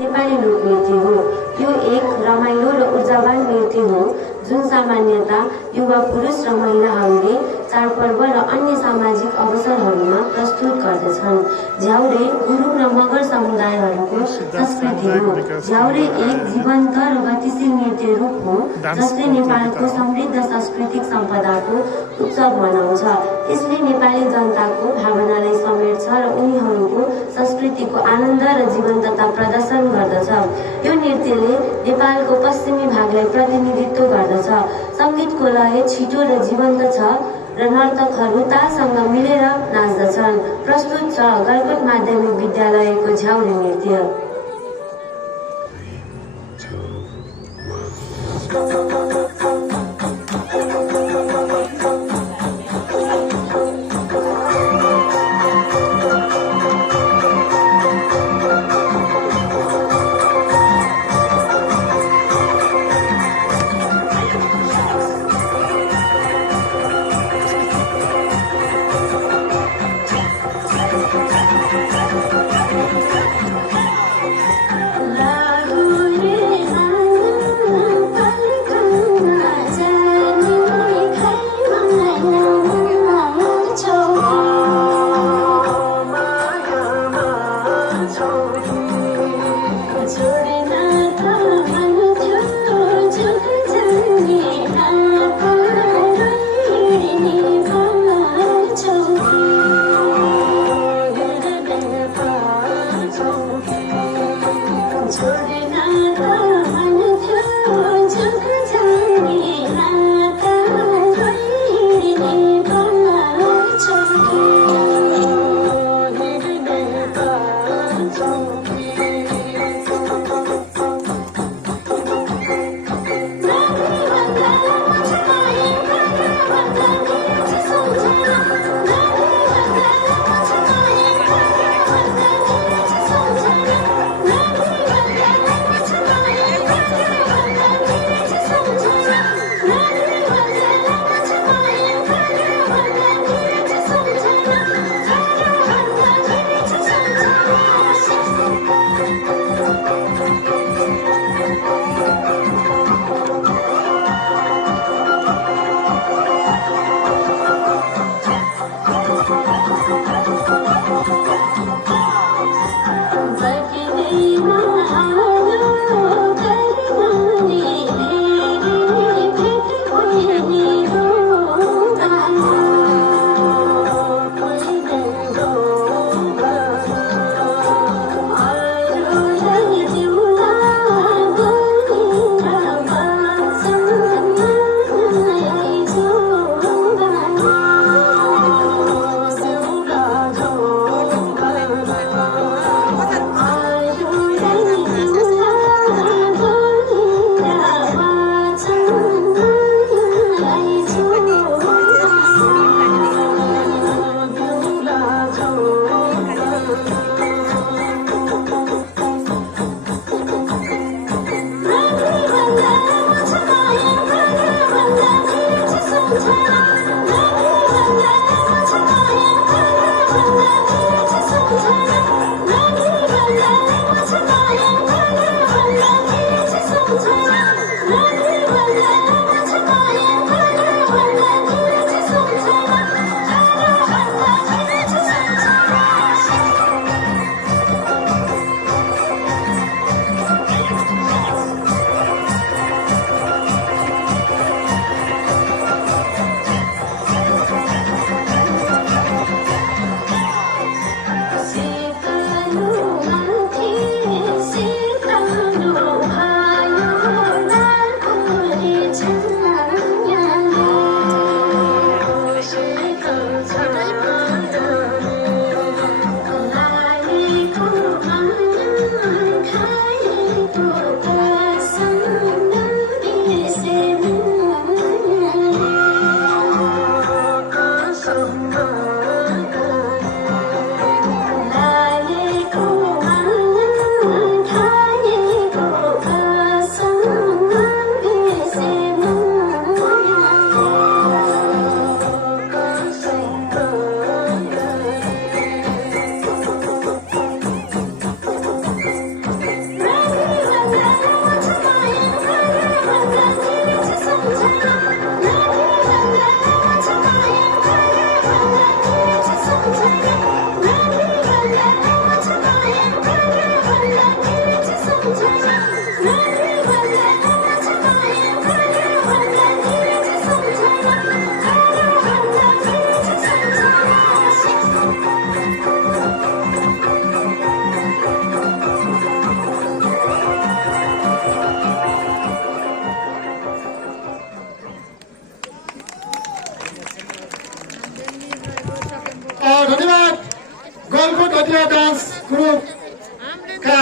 नेपाली लोकनृत्य हो। यो एक रमाइलो र ऊर्जावान नृत्य हो जुन सामान्यतः युवा पुरुष र महिलाहरूले चाडपर्व र अन्य सामाजिक अवसरहरूमा प्रस्तुत गर्दछन्। झ्याउरे गुरुङ र मगर समुदायहरूको संस्कृति हो। झ्याउरे एक जीवन्त र गतिशील नृत्य रूप हो जसले नेपालको समृद्ध सांस्कृतिक सम्पदाको उत्सव मनाउँछ। यसले नेपाली जनताको भावनालाई समेट्छ र उनीहरूको संस्कृतिको आनन्द र जीवन्तता प्रदर्शन गर्दछ। यो नृत्यले नेपालको पश्चिमी भागलाई प्रतिनिधित्व गर्दछ। सङ्गीतको लय छिटो र जीवन्त छ र नर्तकहरू तालसँग मिलेर नाच्दछन्। प्रस्तुत छ गलकुट माध्यमिक विद्यालयको झ्याउरे नृत्य। क्षेत्रीय डान्स ग्रुपका